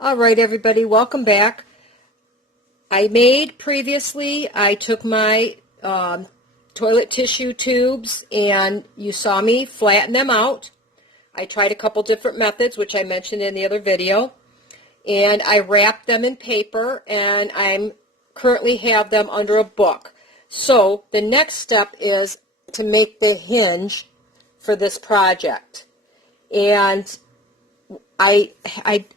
All right, everybody, welcome back. I took my toilet tissue tubes and you saw me flatten them out. I tried a couple different methods, which I mentioned in the other video, and I wrapped them in paper, and I'm currently have them under a book. So the next step is to make the hinge for this project. And I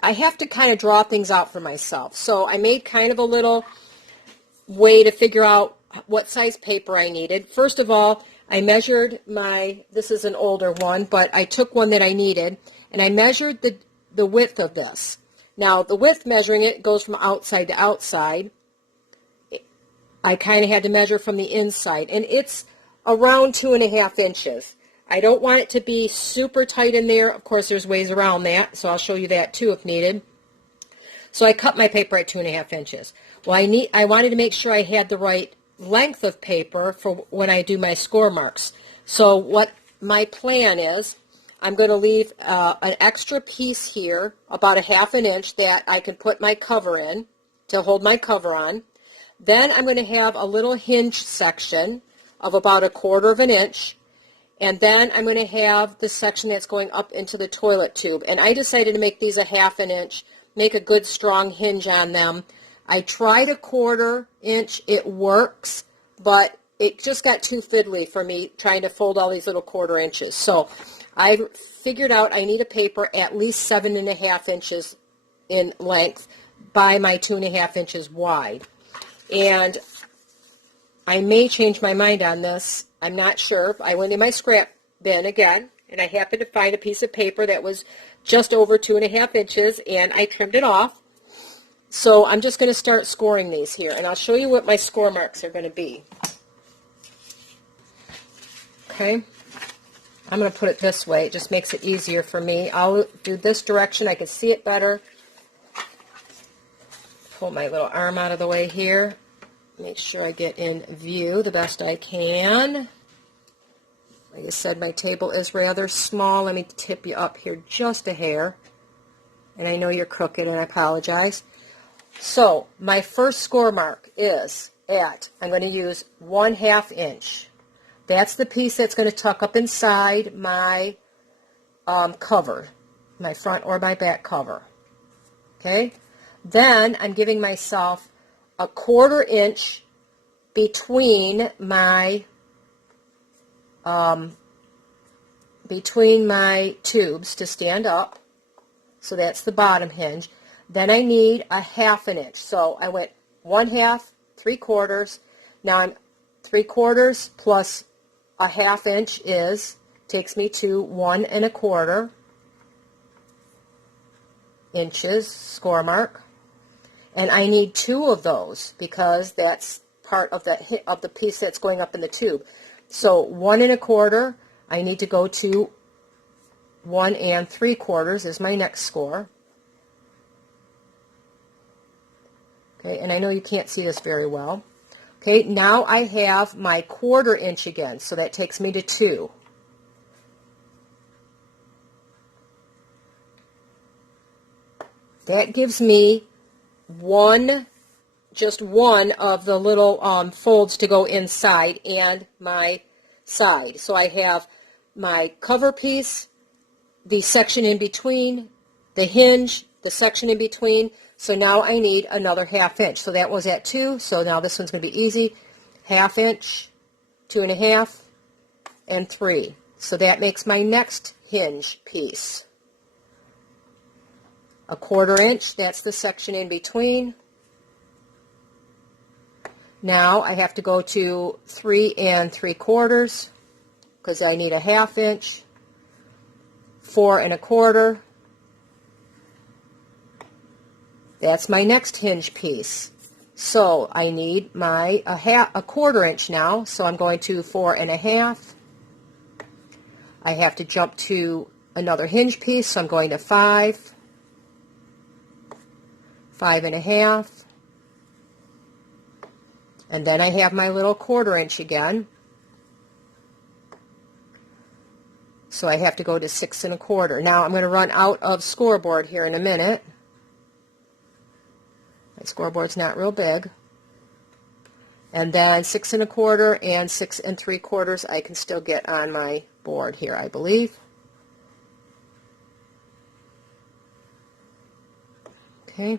have to kind of draw things out for myself. So I made kind of a little way to figure out what size paper I needed. First of all, I measured this is an older one, but I took one that I needed, and I measured the width of this. Now, the width measuring it goes from outside to outside. I kind of had to measure from the inside, and it's around 2.5 inches. I don't want it to be super tight in there. Of course, there's ways around that, so I'll show you that too if needed. So I cut my paper at 2.5 inches. Well, I wanted to make sure I had the right length of paper for when I do my score marks. So what my plan is, I'm going to leave an extra piece here, about 1/2 inch, that I can put my cover in to hold my cover on. Then I'm going to have a little hinge section of about 1/4 inch. And then I'm going to have the section that's going up into the toilet tube. And I decided to make these 1/2 inch, make a good strong hinge on them. I tried 1/4 inch. It works, but it just got too fiddly for me trying to fold all these little 1/4 inches. So I figured out I need a paper at least 7.5 inches in length by my 2.5 inches wide. And I may change my mind on this. I'm not sure. I went in my scrap bin again, and I happened to find a piece of paper that was just over 2.5 inches, and I trimmed it off. So I'm just going to start scoring these here, and I'll show you what my score marks are going to be. Okay. I'm going to put it this way. It just makes it easier for me. I'll do this direction. I can see it better. Pull my little arm out of the way here. Make sure I get in view the best I can. Like I said, my table is rather small. Let me tip you up here just a hair. And I know you're crooked, and I apologize. So my first score mark is I'm going to use 1/2 inch. That's the piece that's going to tuck up inside my cover, my front or my back cover. Okay? Then I'm giving myself 1/4 inch between my tubes to stand up. So that's the bottom hinge. Then I need 1/2 inch. So I went 1/2, 3/4. Now I'm 3/4 plus 1/2 inch takes me to 1 1/4 inches score mark. And I need 2 of those because that's part of the piece that's going up in the tube. So 1 1/4, I need to go to 1 3/4 is my next score. Okay, and I know you can't see this very well. Okay, now I have my 1/4 inch again, so that takes me to 2. That gives me just one of the little folds to go inside and my side. So I have my cover piece, the section in between, the hinge, the section in between. So now I need another 1/2 inch. So that was at 2. So now this one's going to be easy. 1/2 inch, 2.5, and 3. So that makes my next hinge piece. 1/4 inch, that's the section in between. Now I have to go to 3 3/4 because I need 1/2 inch. 4 1/4. That's my next hinge piece. So I need my 1/4 inch now. So I'm going to 4 1/2. I have to jump to another hinge piece. So I'm going to 5, 5 1/2. And then I have my little 1/4 inch again. So I have to go to 6 1/4. Now I'm going to run out of scoreboard here in a minute. My scoreboard's not real big. And then 6 1/4 and 6 3/4 I can still get on my board here, I believe. Okay.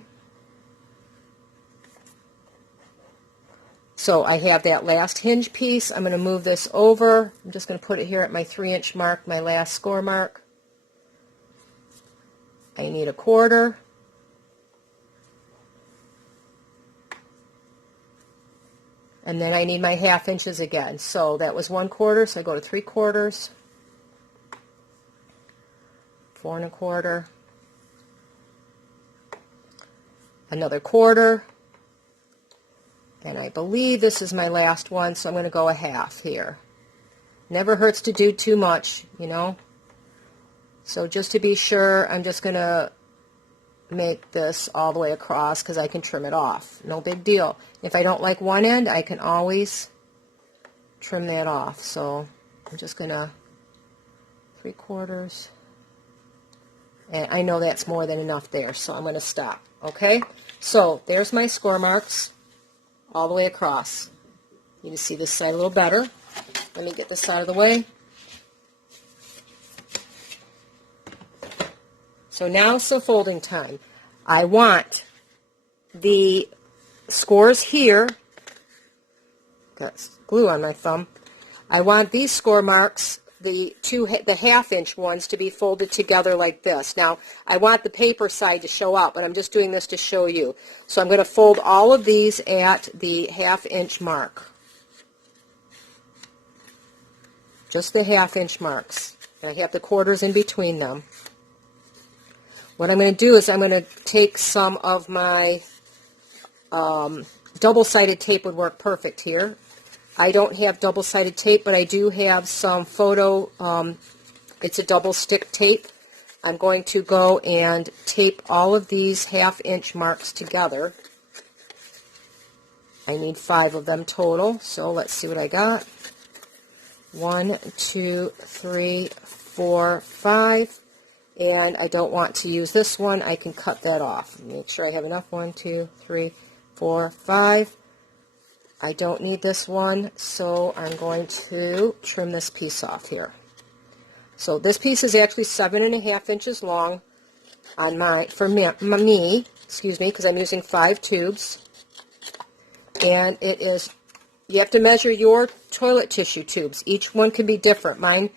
So I have that last hinge piece. I'm going to move this over. I'm just going to put it here at my 3-inch mark, my last score mark. I need 1/4. And then I need my 1/2 inches again. So that was 1/4, so I go to 3/4, 4 1/4, another 1/4, and I believe this is my last one, so I'm going to go 1/2 here. Never hurts to do too much, you know. So just to be sure, I'm just going to make this all the way across because I can trim it off. No big deal. If I don't like one end, I can always trim that off. So I'm just going to 3/4. And I know that's more than enough there, so I'm going to stop. Okay? So there's my score marks all the way across. You can see this side a little better. Let me get this out of the way. So now it's the folding time. I want the scores here, got glue on my thumb, I want these score marks, the 1/2 inch ones, to be folded together like this. Now, I want the paper side to show out, but I'm just doing this to show you. So I'm going to fold all of these at the 1/2 inch mark. Just the 1/2 inch marks. And I have the quarters in between them. What I'm going to do is I'm going to take some of my double-sided tape would work perfect here. I don't have double-sided tape, but I do have some photo, it's a double stick tape. I'm going to go and tape all of these 1/2 inch marks together. I need 5 of them total, so let's see what I got. 1, 2, 3, 4, 5. And I don't want to use this one. I can cut that off. Make sure I have enough. 1, 2, 3, 4, 5. I don't need this one, so I'm going to trim this piece off here. So this piece is actually 7 1/2 inches long on for me, excuse me, because I'm using 5 tubes. And it is, you have to measure your toilet tissue tubes. Each one can be different. Mine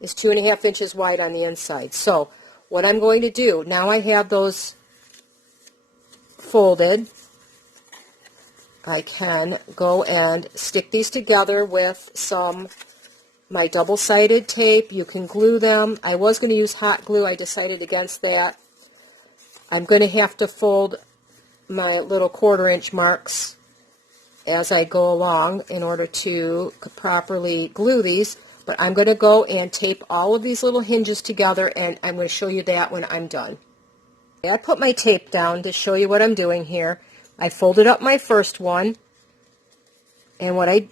is 2 1/2 inches wide on the inside. So what I'm going to do, now I have those folded, I can go and stick these together with my double-sided tape. You can glue them. I was going to use hot glue. I decided against that. I'm going to have to fold my little 1/4 inch marks as I go along in order to properly glue these. But I'm going to go and tape all of these little hinges together, and I'm going to show you that when I'm done. I put my tape down to show you what I'm doing here. I folded up my first one, and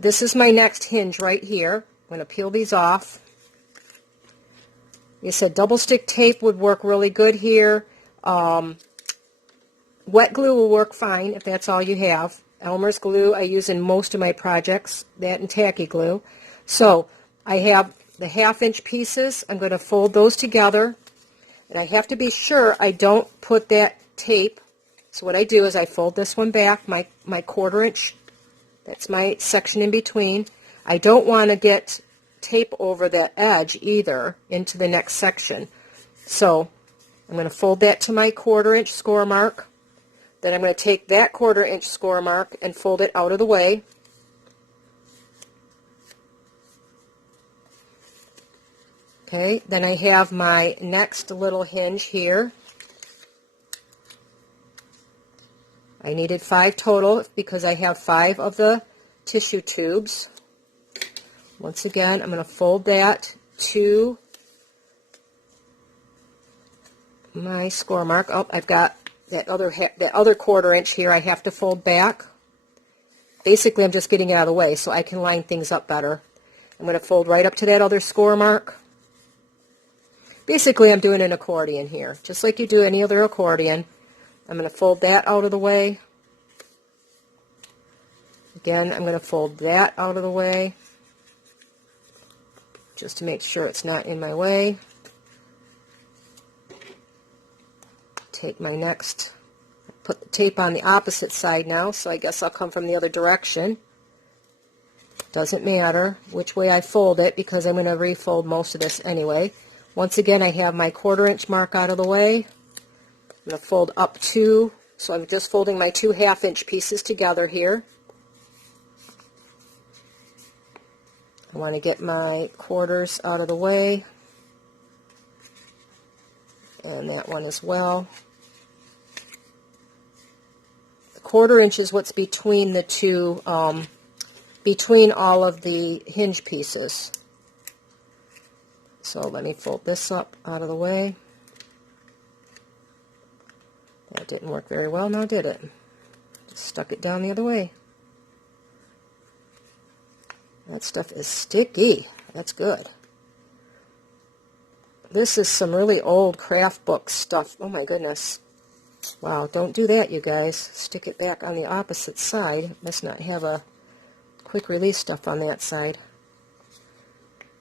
this is my next hinge right here. I'm going to peel these off. You said double stick tape would work really good here. Wet glue will work fine if that's all you have. Elmer's glue I use in most of my projects, that and tacky glue. So I have the 1/2 inch pieces. I'm going to fold those together, and I have to be sure I don't put that tape. So what I do is I fold this one back, my 1/4 inch, that's my section in between. I don't want to get tape over that edge either into the next section. So I'm going to fold that to my 1/4 inch score mark. Then I'm going to take that 1/4 inch score mark and fold it out of the way. Okay, then I have my next little hinge here. I needed 5 total because I have 5 of the tissue tubes. Once again, I'm going to fold that to my score mark. Oh, I've got that other 1/4 inch here I have to fold back. Basically, I'm just getting it out of the way so I can line things up better. I'm going to fold right up to that other score mark. Basically, I'm doing an accordion here, just like you do any other accordion. I'm going to fold that out of the way. Again, I'm going to fold that out of the way just to make sure it's not in my way. Take my next, put the tape on the opposite side now, so I guess I'll come from the other direction. Doesn't matter which way I fold it because I'm going to refold most of this anyway. Once again, I have my 1/4 inch mark out of the way. I'm going to fold up 2, so I'm just folding my 2 1/2 inch pieces together here. I want to get my quarters out of the way, and that one as well. The 1/4 inch is what's between the two, between all of the hinge pieces. So let me fold this up out of the way. That didn't work very well, now did it? Just stuck it down the other way. That stuff is sticky. That's good. This is some really old craft book stuff. Oh my goodness. Wow, don't do that, you guys. Stick it back on the opposite side. It must not have a quick release stuff on that side.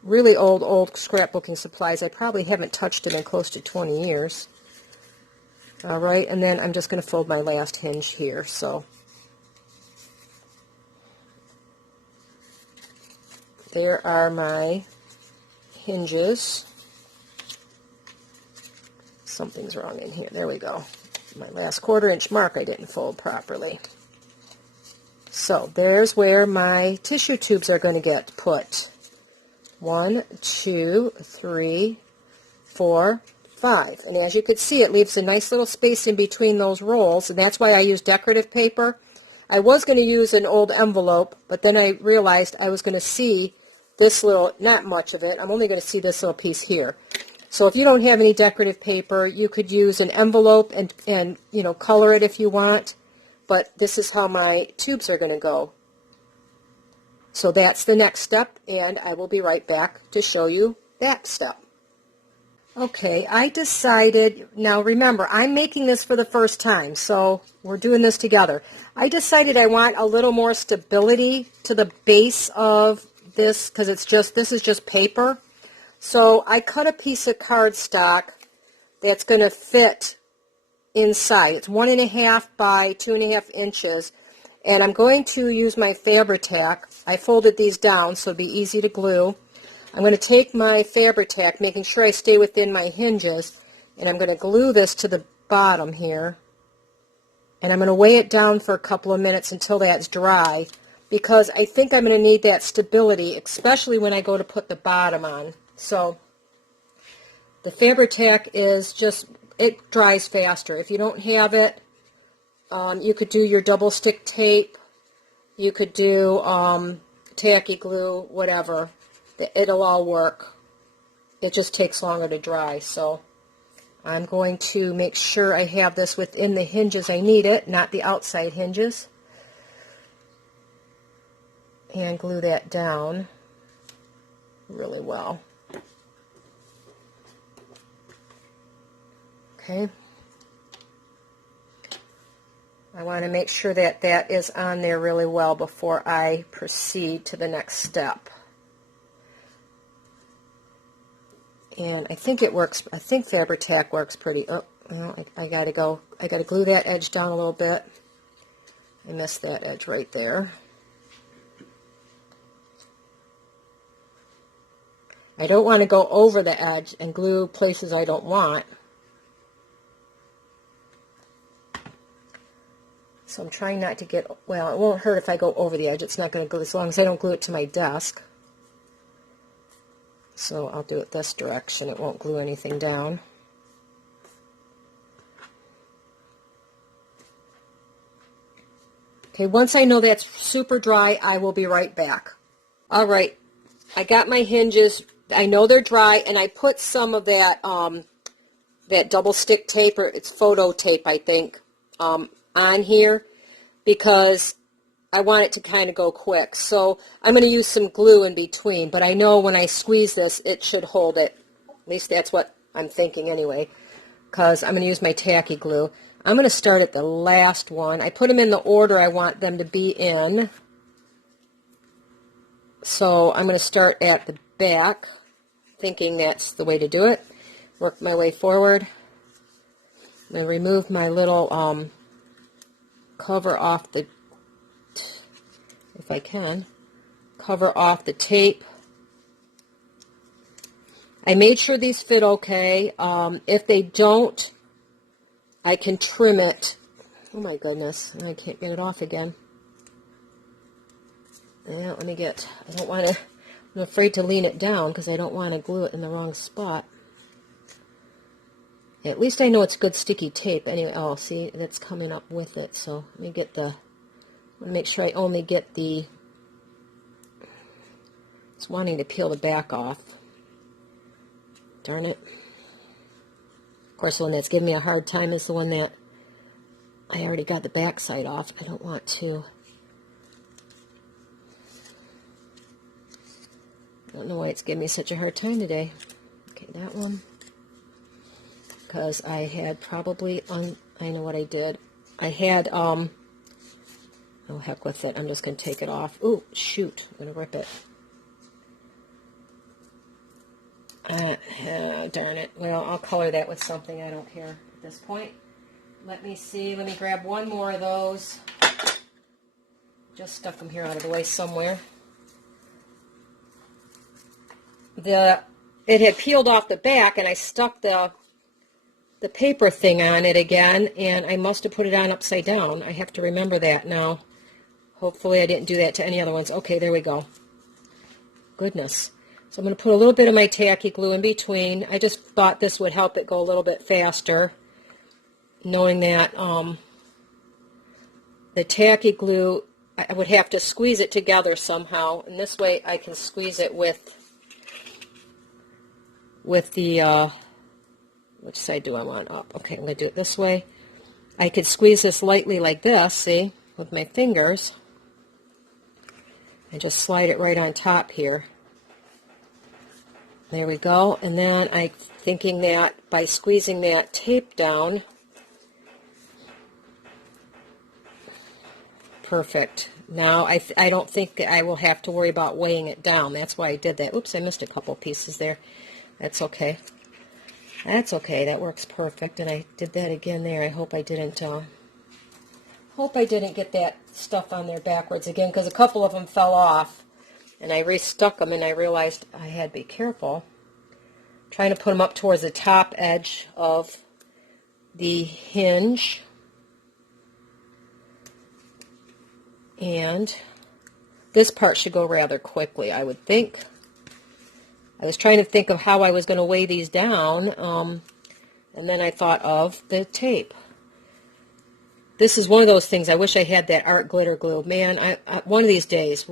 Really old scrapbooking supplies. I probably haven't touched them in close to 20 years. All right, and then I'm just going to fold my last hinge here. So there are my hinges. Something's wrong in here. There we go. My last 1/4 inch mark I didn't fold properly. So there's where my tissue tubes are going to get put. 1, 2, 3, 4, 5. And as you can see, it leaves a nice little space in between those rolls, and that's why I use decorative paper. I was going to use an old envelope, but then I realized I was going to see this little, not much of it, I'm only going to see this little piece here. So if you don't have any decorative paper, you could use an envelope and you know, color it if you want. But this is how my tubes are going to go. So that's the next step, and I will be right back to show you that step. Okay, I decided, now remember, I'm making this for the first time, so we're doing this together. I decided I want a little more stability to the base of this, because this is just paper. So I cut a piece of cardstock that's going to fit inside. It's 1.5 by 2.5 inches, and I'm going to use my Fabri-Tac. I folded these down so it'd be easy to glue. I'm going to take my Fabri-Tac, making sure I stay within my hinges, and I'm going to glue this to the bottom here, and I'm going to weigh it down for a couple of minutes until that's dry, because I think I'm going to need that stability, especially when I go to put the bottom on. So the Fabri-Tac is just, it dries faster. If you don't have it, you could do your double stick tape, you could do tacky glue, whatever. It'll all work. It just takes longer to dry. So I'm going to make sure I have this within the hinges I need it, not the outside hinges, and glue that down really well. Okay. I want to make sure that that is on there really well before I proceed to the next step. And I think it works. I think Fabri-Tac works pretty. Oh, well, I gotta go. I gotta glue that edge down a little bit. I missed that edge right there. I don't want to go over the edge and glue places I don't want. So I'm trying not to get, well, it won't hurt if I go over the edge. It's not going to glue as long as I don't glue it to my desk. So I'll do it this direction. It won't glue anything down. Okay, once I know that's super dry, I will be right back. All right, I got my hinges. I know they're dry, and I put some of that that double stick tape, or it's photo tape, I think, on here because I want it to kind of go quick. So I'm going to use some glue in between, but I know when I squeeze this, it should hold it. At least that's what I'm thinking anyway, because I'm going to use my tacky glue. I'm going to start at the last one. I put them in the order I want them to be in. So I'm going to start at the back, thinking that's the way to do it. Work my way forward. I'm going to remove my little cover off the, if I can, cover off the tape. I made sure these fit okay. If they don't, I can trim it. Oh my goodness, I can't get it off again. Yeah, let me get, I don't want to, I'm afraid to lean it down because I don't want to glue it in the wrong spot. At least I know it's good sticky tape. Anyway, oh, see, that's coming up with it. So let me get the, make sure I only get the, it's wanting to peel the back off. Darn it. Of course, the one that's giving me a hard time is the one that I already got the back side off. I don't want to. I don't know why it's giving me such a hard time today. Okay, that one. Because I had probably, I know what I did. I had, oh heck with it. I'm just going to take it off. Ooh, shoot. I'm going to rip it. Darn it. Well, I'll color that with something. I don't care at this point. Let me see. Let me grab one more of those. Just stuck them here out of the way somewhere. It had peeled off the back, and I stuck the paper thing on it again, and I must have put it on upside down. I have to remember that now. Hopefully I didn't do that to any other ones. Okay, there we go. Goodness. So I'm going to put a little bit of my tacky glue in between. I just thought this would help it go a little bit faster, knowing that the tacky glue, I would have to squeeze it together somehow, and this way I can squeeze it with the, which side do I want up? Okay, I'm going to do it this way. I could squeeze this lightly like this, see, with my fingers, and just slide it right on top here. There we go. And then I'm thinking that by squeezing that tape down, perfect. Now I don't think I will have to worry about weighing it down. That's why I did that. Oops, I missed a couple pieces there. That's okay. That's okay. That works perfect. And I did that again there. I hope I didn't get that stuff on there backwards again, because a couple of them fell off. And I restuck them, and I realized I had to be careful. Trying to put them up towards the top edge of the hinge. And this part should go rather quickly, I would think. I was trying to think of how I was going to weigh these down, and then I thought of the tape. This is one of those things, I wish I had that art glitter glue. Man, one of these days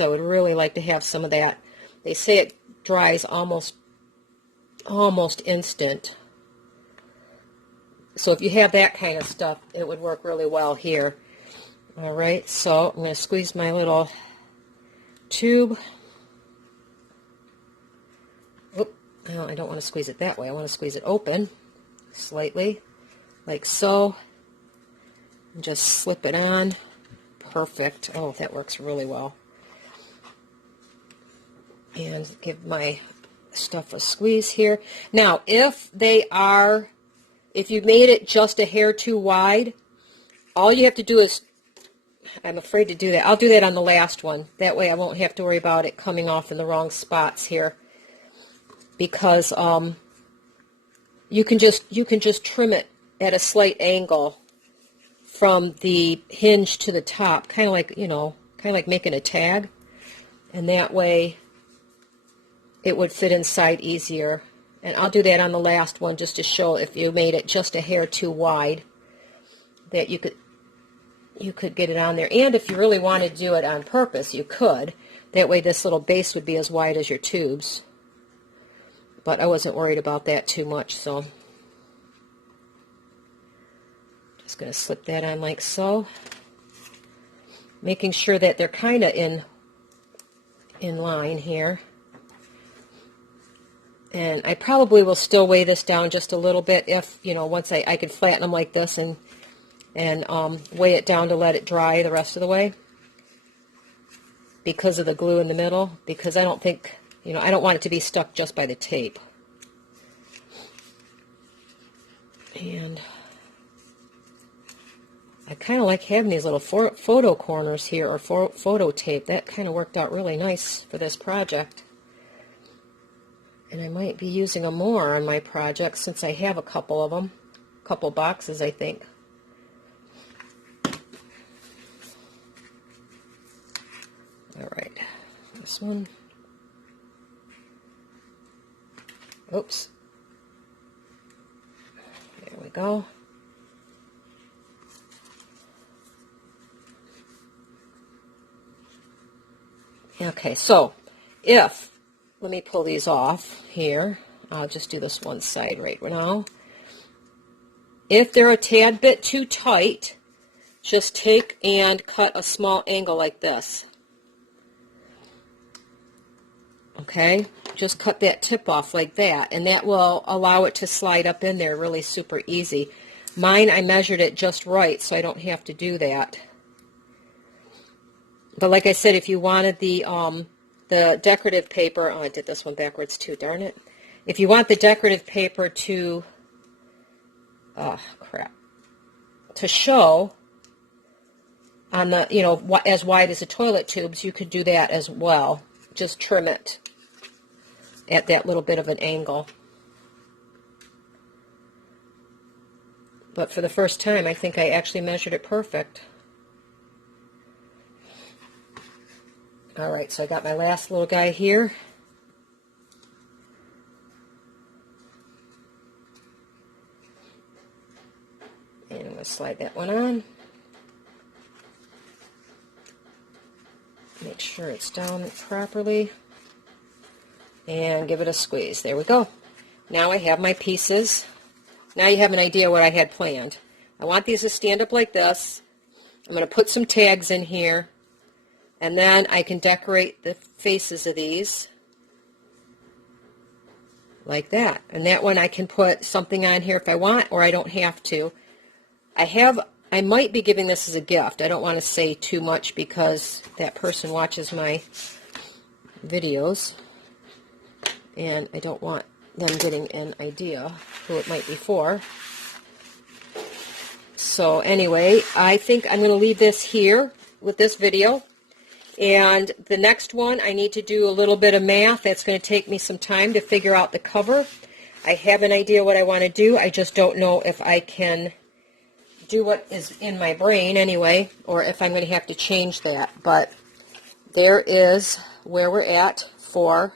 I would really like to have some of that. They say it dries almost instant. So if you have that kind of stuff, it would work really well here. All right, so I'm going to squeeze my little tube. Oop, no, I don't want to squeeze it that way. I want to squeeze it open slightly, like so. And just slip it on. Perfect. Oh, that works really well. And give my stuff a squeeze here. Now, if you made it just a hair too wide, all you have to do is, I'm afraid to do that. I'll do that on the last one. That way I won't have to worry about it coming off in the wrong spots here. Because you can just trim it at a slight angle from the hinge to the top, kind of like making a tag, and that way it would fit inside easier. And I'll do that on the last one just to show if you made it just a hair too wide, that you could get it on there. And if you really want to do it on purpose, you could. That way this little base would be as wide as your tubes. But I wasn't worried about that too much, so just going to slip that on like so, making sure that they're kind of in line here. And I probably will still weigh this down just a little bit if, you know, once I can flatten them like this and weigh it down to let it dry the rest of the way because of the glue in the middle, because I don't think, you know, I don't want it to be stuck just by the tape. And I kind of like having these little photo corners here, or photo tape. That kind of worked out really nice for this project. And I might be using them more on my project since I have a couple of them. A couple boxes, I think. All right, this one. Oops. There we go. Okay, so if, let me pull these off here. I'll just do this one side right now. If they're a tad bit too tight, just take and cut a small angle like this. Okay, just cut that tip off like that, and that will allow it to slide up in there really super easy. Mine, I measured it just right, so I don't have to do that. But like I said, if you wanted the decorative paper, oh, I did this one backwards too, darn it. If you want the decorative paper to, to show on the, you know, as wide as the toilet tubes, you could do that as well. Just trim it at that little bit of an angle. But for the first time, I think I actually measured it perfect. All right, so I got my last little guy here. And I'm going to slide that one on. Make sure it's down properly. And give it a squeeze. There we go. Now I have my pieces. Now you have an idea what I had planned. I want these to stand up like this. I'm going to put some tags in here. And then I can decorate the faces of these like that. And that one I can put something on here if I want, or I don't have to. I might be giving this as a gift. I don't want to say too much because that person watches my videos. And I don't want them getting an idea who it might be for. So anyway, I think I'm going to leave this here with this video. And the next one, I need to do a little bit of math. That's going to take me some time to figure out the cover. I have an idea what I want to do. I just don't know if I can do what is in my brain anyway, or if I'm going to have to change that. But there is where we're at for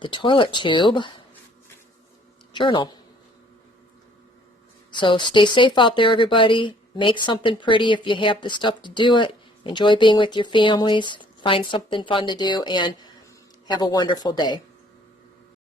the toilet tube journal. So stay safe out there, everybody. Make something pretty if you have the stuff to do it. Enjoy being with your families. Find something fun to do, and have a wonderful day.